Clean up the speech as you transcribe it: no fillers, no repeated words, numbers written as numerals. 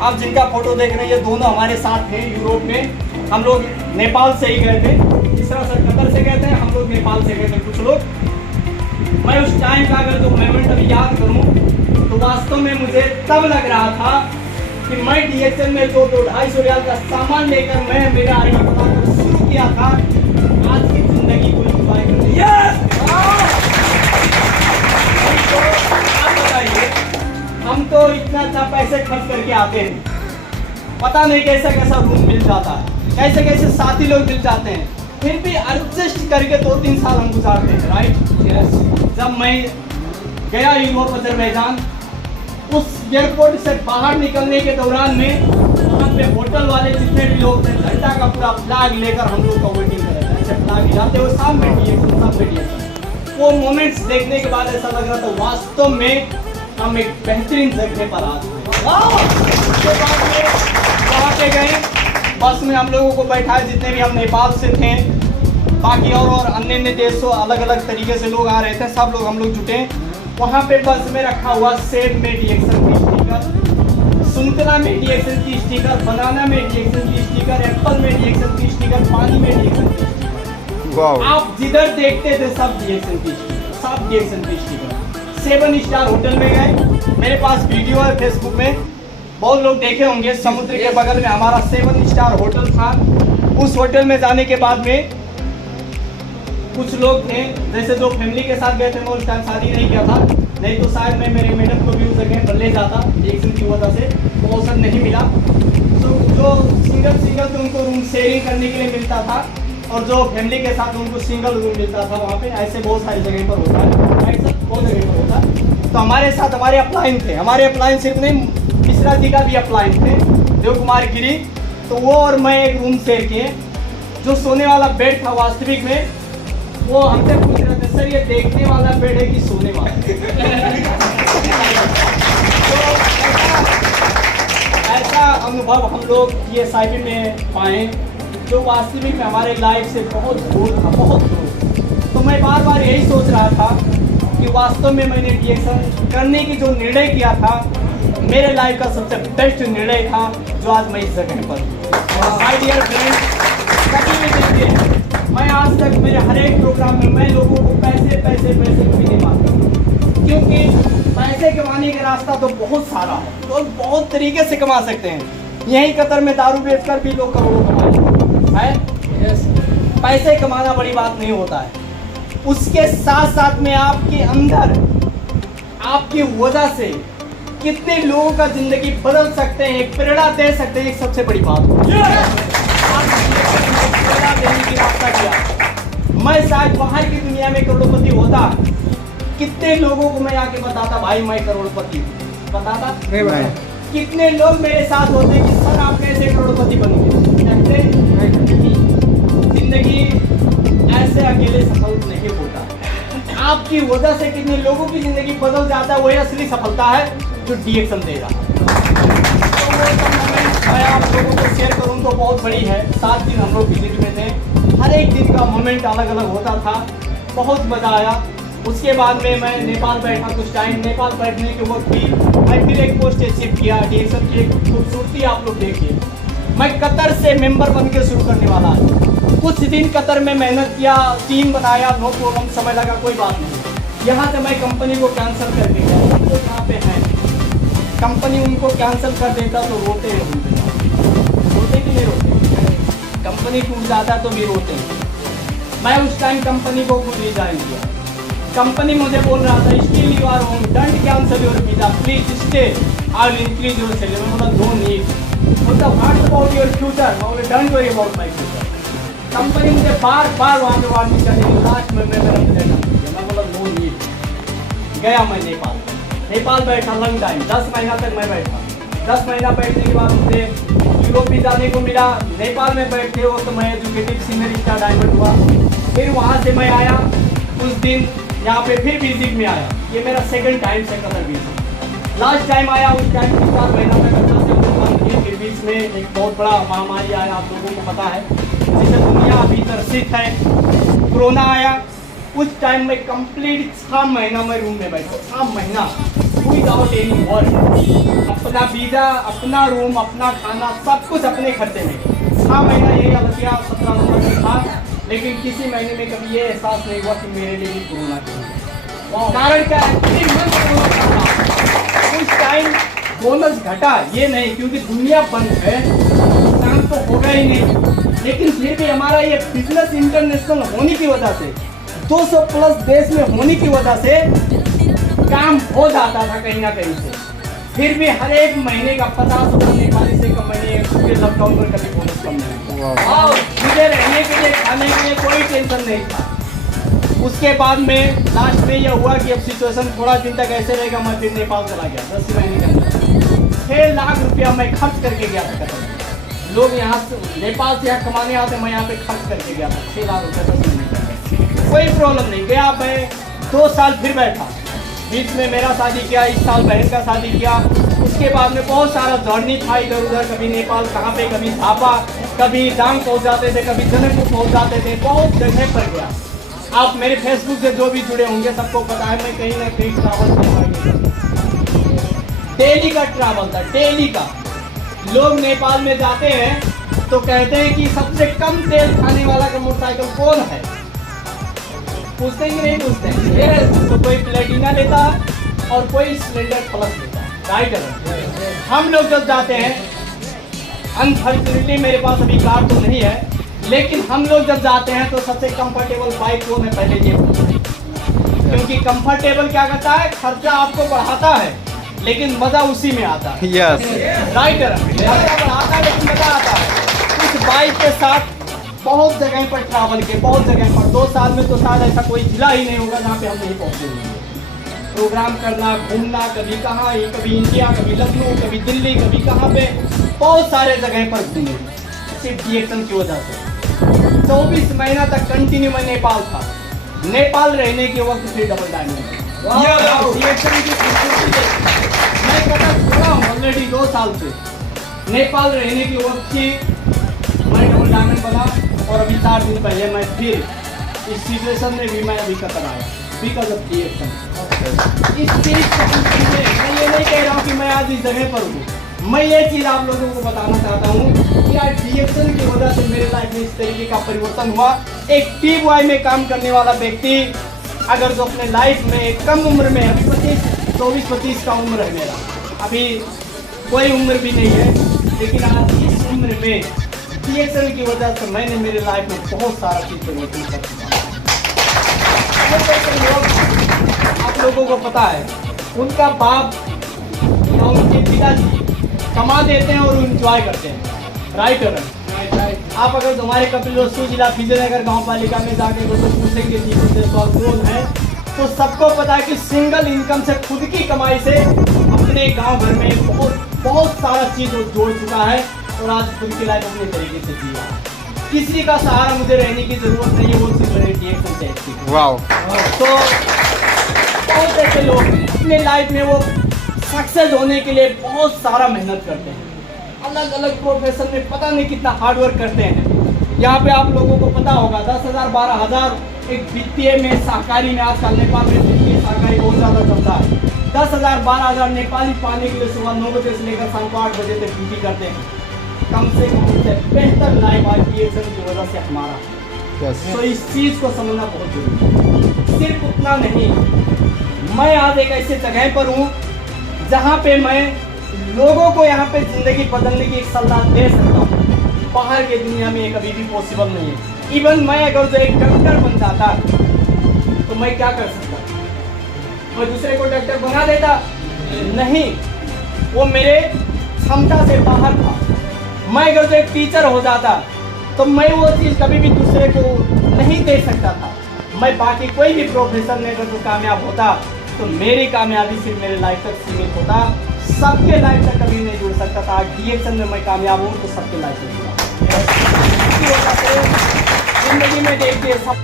आप जिनका फोटो देख रहे हैं ये दोनों हमारे साथ थे यूरोप में। हम लोग नेपाल से ही गए थे, तीसरा सर कतर से गए थे, हम लोग नेपाल से गए थे कुछ लोग। मैं उस टाइम का अगर जो मोमेंट अभी याद करूं तो वास्तव में मुझे तब लग रहा था कि मैं DXL में जो 200-250 रियाल का सामान लेकर मैं मेरा आईडी बनाकर शुरू किया था, आज की जिंदगी को एंजॉय करते हैं। हम तो इतना अच्छा पैसे खर्च करके आते हैं, पता नहीं कैसा कैसा रूम मिल जाता है, कैसे कैसे साथी लोग मिल जाते हैं, फिर भी एडजस्ट करके 2-3 साल हम गुजारते हैं, राइट। जब मैं गया यूरोप अजरबैजान, उस एयरपोर्ट से बाहर निकलने के दौरान में वहाँ पे होटल वाले जितने भी लोग थे झंडा का पूरा फ्लैग लेकर हम लोग का वेटिंग कर रहे थे, फ्लैग हिलाते हुए सामने वो मोमेंट्स देखने के बाद ऐसा लग रहा था वास्तव में हम एक बेहतरीन जगह पर आ गए। वहाँ पे गए, बस में हम लोगों को बैठाए जितने भी हम नेपाल से थे, बाकी और अन्य देशों अलग अलग तरीके से लोग आ रहे थे, सब लोग हम लोग जुटे। वहाँ पे बस में रखा हुआ सेब में DXL की स्टिकर, संतरा में DXL की स्टिकर, बनाना में DXL की स्टिकर, एप्पल में DXL की स्टिकर, पानी में DXL की स्टिकर। आप जिधर देखते थे सब DXL की स्टिकर, सब DXL की स्टिकर। 7 स्टार होटल में गए, मेरे पास वीडियो है फेसबुक में, बहुत लोग देखे होंगे। समुद्र के बगल में हमारा 7 स्टार होटल था। उस होटल में जाने के बाद में कुछ लोग थे, जैसे जो फैमिली के साथ गए थे, मैं उस टाइम शादी नहीं किया था, नहीं तो शायद मैं मेरे मैडम को भी उस जगह पर ले जाता, DXL की वजह से वो अवसर नहीं मिला। तो जो सिंगल थे उनको रूम शेयरिंग करने के लिए मिलता था, और जो फैमिली के साथ उनको सिंगल रूम मिलता था। वहाँ पे ऐसे बहुत सारी जगह पर होता है, ऐसा बहुत जगह पर होता है। तो हमारे साथ हमारे अपलाइन थे, हमारे अपलाइन सिर्फ नहीं, मिश्रा जी का भी अपलाइन थे, देव कुमार गिरी। तो वो और मैं एक रूम शेयर किए। जो सोने वाला बेड था वास्तविक में, वो हमसे पूछ रहे थे, सर ये देखने वाला बेड है कि सोने वाला? तो ऐसा अनुभव हम लोग PSIB में पाए जो वास्तविक में हमारे लाइफ से बहुत दूर था, बहुत दूर। तो मैं बार बार यही सोच रहा था कि वास्तव में मैंने DXL करने की जो निर्णय किया था, मेरे लाइफ का सबसे बेस्ट निर्णय था, जो आज मैं इस जगह पर। माय डियर फ्रेंड्स, कभी भी देखिए, मैं आज तक मेरे हर एक प्रोग्राम में मैं लोगों को पैसे कभी नहीं मांगता, क्योंकि पैसे कमाने का रास्ता तो बहुत सारा है, लोग बहुत तरीके से कमा सकते हैं। यहीं कतर में दारू बेचकर भी लोग करोड़ों कमाए हैं। पैसे कमाना बड़ी बात नहीं होता है, उसके साथ साथ में आपके अंदर आपकी वजह से कितने लोगों का जिंदगी बदल सकते हैं, एक प्रेरणा दे सकते हैं, एक सबसे बड़ी बात होती है। देने की रास्ता किया। मैं शायद बाहर की दुनिया में करोड़पति होता, कितने लोगों को मैं आके बताता भाई मैं करोड़पति हूँ, बताता नहीं भाई। कितने लोग मेरे साथ होते कि सर आप कैसे करोड़पति बन गए? जिंदगी ऐसे अकेले सफल नहीं होता, आपकी वजह से कितने लोगों की जिंदगी बदल जाता है, वही असली सफलता है जो DXL दे रहा है। मैं आप लोगों को शेयर करूँ तो बहुत बड़ी है। 7 दिन हम लोग विजिट में थे, हर एक दिन का मोमेंट अलग अलग होता था, बहुत मज़ा आया। उसके बाद में मैं नेपाल बैठा कुछ टाइम, नेपाल बैठने के वक्त भी मैं फिर एक पोस्ट शिफ्ट किया। DXL की एक खूबसूरती आप लोग देखिए, मैं कतर से मेंबर बन के शुरू करने वाला है। कुछ दिन कतर में मेहनत किया, टीम बनाया, नो प्रॉब्लम, समय लगा, कोई बात नहीं। यहाँ से मैं कंपनी को कैंसिल कर दिया, वो यहाँ पे है, कंपनी उनको कैंसिल कर देता तो रोते कि नहीं रोते? कंपनी टूट जाता तो भी रोते हैं। मैं उस टाइम कंपनी को खुद रिजाइन किया। कंपनी मुझे बोल रहा था still you are home, don't cancel your visa, please stay, I will increase your salary. मैं बोला नो नीड, बोलता व्हाट अबाउट योर फ्यूचर? मैं बोला don't worry about my future. Company मुझे बार बार वहाँ पे वार्निंग करने, लास्ट में मैं मेरा रिजाइन किया। मैं बोला नो नीड। गया मैं नेपाल बैठा लॉन्ग टाइम, 10 महीना तक मैं बैठा। 10 महीना बैठने के बाद मुझे यूरोप भी जाने को मिला। नेपाल में बैठते वक्त मैं एजुकेटिव सीनियर स्टार डायमंड हुआ। फिर वहाँ से मैं आया, कुछ दिन यहाँ पे फिर विजिट में आया। ये मेरा सेकंड टाइम से कतर विजिट। लास्ट टाइम आया, उस टाइम 4 महीना में कतर से बंद किए। फिर बीच में एक बहुत बड़ा महामारी आया, आप लोगों को पता है, जिससे दुनिया अभी त्रसित है, कोरोना आया। उस टाइम में कंप्लीट 6 महीना मैं रूम में बैठा, 6 महीना विदाउट एनी वर्क। अपना वीजा, अपना रूम, अपना खाना, सब कुछ अपने खर्चे में। 6 महीना यही हालत 17 नंबर में था, लेकिन किसी महीने में कभी ये एहसास नहीं हुआ कि मेरे लिए भी कोरोना क्यों। कारण क्या है, उस टाइम बोनस घटा ये नहीं, क्योंकि दुनिया बंद है, काम तो होगा ही नहीं। लेकिन फिर भी हमारा ये बिजनेस इंटरनेशनल होने की वजह से, 200 प्लस देश में होने की वजह से काम हो जाता था कहीं ना कहीं से। फिर भी हर एक महीने का 50 रुपये नेपाली से कम महीने, क्योंकि लॉकडाउन में कभी बोनस कम नहीं। और मुझे रहने के लिए, खाने के लिए कोई टेंशन नहीं था। उसके बाद में लास्ट में यह हुआ कि अब सिचुएशन थोड़ा दिन तक ऐसे रहेगा, मैं फिर नेपाल चला गया 10 महीने के अंदर। 6 लाख रुपया मैं खर्च करके गया था कतर। लोग यहाँ से नेपाल से यहाँ कमाने आते, मैं यहाँ पे खर्च करके गया था 6 लाख रुपया 10 महीने का। कोई प्रॉब्लम नहीं गया। मैं 2 साल फिर बैठा, बीच में मेरा शादी किया, इस साल बहन का शादी किया। उसके बाद में बहुत सारा जर्नी था इधर उधर, कभी नेपाल कहाँ पे, कभी झापा, कभी डांग पहुँच जाते थे, कभी जनकपुर पहुँच जाते थे, बहुत जगह पर गया। आप मेरे फेसबुक से जो भी जुड़े होंगे सबको पता है मैं कहीं ना कहीं ट्रैवल डेली का ट्रैवल था, डेली का। लोग नेपाल में जाते हैं तो कहते हैं कि सबसे कम तेल खाने वाला का मोटरसाइकिल कौन है, पूछते हैं कि नहीं पूछते हैं? तो कोई प्लेटिना लेता और कोई स्प्लेंडर प्लस लेता, राइट है। हम लोग जब जाते हैं, अनफॉर्चुनेटली मेरे पास अभी कार तो नहीं है, लेकिन हम लोग जब जाते हैं तो सबसे कंफर्टेबल बाइक कौन है पहले ये बताइए। क्योंकि कंफर्टेबल क्या करता है, खर्चा आपको बढ़ाता है लेकिन मजा उसी में आता है। यस राइट है, खर्चा बढ़ाता है लेकिन मजा आता है। उस बाइक के साथ बहुत जगह पर ट्रैवल किए, बहुत जगह पर। 2 साल में तो शायद ऐसा कोई जिला ही नहीं होगा जहाँ पे हम नहीं पहुँचे होंगे। प्रोग्राम करना, घूमना, कभी कहाँ, कभी इंडिया, कभी लखनऊ, कभी दिल्ली, कभी कहाँ पे, बहुत सारे जगह पर घूमे सिर्फ रिएक्शन की वजह से। 24 महीना तक कंटिन्यू मैं नेपाल था। नेपाल रहने के वक्त फिर डबल डायमंड रिएक्शन की खूबसूरती देखी। मैं कटक खड़ा हूँ ऑलरेडी 2 साल से। नेपाल रहने के वक्त ही मैं डबल डायमंड बना, और अभी 4 दिन पहले मैं फिर इस सिचुएशन में भी मैं अभी कतर आया बिकॉज ऑफ रिएक्शन। इस चीज को मैं ये नहीं कह रहा हूँ कि मैं आज इस जगह पर हूँ, मैं ये चीज़ आप लोगों को बताना चाहता हूँ कि आज रिएक्शन की वजह से मेरे लाइफ में इस तरीके का परिवर्तन हुआ। एक TY में काम करने वाला व्यक्ति अगर जो अपने लाइफ में कम उम्र में, अभी 24-25 का उम्र है मेरा, अभी कोई उम्र भी नहीं है, लेकिन आज इस उम्र में रिएक्शन की वजह से मैंने मेरे लाइफ में बहुत सारा चीज़ परिवर्तन कर दिया। आप लोगों को पता है, उनका बाप या उनके पिताजी कमा देते हैं और इंजॉय करते हैं, राइट है। आप अगर हमारे कपिलवस्तु जिला विजयनगर गांव पालिका में जाके तो पूछेंगे कौन है, तो सबको पता है कि सिंगल इनकम से, खुद की कमाई से अपने गांव घर में बहुत सारा चीज जोड़ चुका है और आज खुद की लाइफ अपने तरीके से जिया। किसी का सहारा मुझे रहने की जरूरत नहीं है, वो सिर्फ रिएक्शन देखती है। वाओ। तो बहुत ऐसे लोग अपने लाइफ में वो सक्सेस होने के लिए बहुत सारा मेहनत करते हैं, अलग अलग प्रोफेशन में पता नहीं कितना हार्ड वर्क करते हैं। यहाँ पे आप लोगों को पता होगा 10,000 12,000 एक वित्तीय में, सहकारी में, आजकल नेपाल में वित्तीय सहकारी बहुत ज़्यादा चलता है। 10,000 12,000 नेपाली पाने के लिए सुबह 9 बजे से लेकर शाम को 8 बजे तक ड्यूटी करते हैं। कम से कम उससे बेहतर लाइफ आज रिएक्शन की वजह से हमारा। तो इस चीज़ को समझना बहुत जरूरी है। सिर्फ उतना नहीं, मैं आज एक ऐसे जगह पर हूँ जहाँ पे मैं लोगों को यहाँ पे ज़िंदगी बदलने की एक सलाह दे सकता हूँ। बाहर के दुनिया में ये कभी भी पॉसिबल नहीं है। इवन मैं अगर जो एक डॉक्टर बन जाता तो मैं क्या कर सकता, मैं दूसरे को डॉक्टर बना देता? नहीं, वो मेरे क्षमता से बाहर था। मैं अगर जो एक टीचर हो जाता तो मैं वो चीज़ कभी भी दूसरे को नहीं दे सकता था। मैं बाकी कोई भी प्रोफेशन में अगर जो कामयाब होता तो मेरी कामयाबी सिर्फ मेरे लाइफ तक सीमित होता, सबके लाइफ तक कभी नहीं जुड़ सकता था। रिएक्शन में मैं कामयाब हूँ तो सबके लाइफ तक जुड़ा। जिंदगी में देखिए सब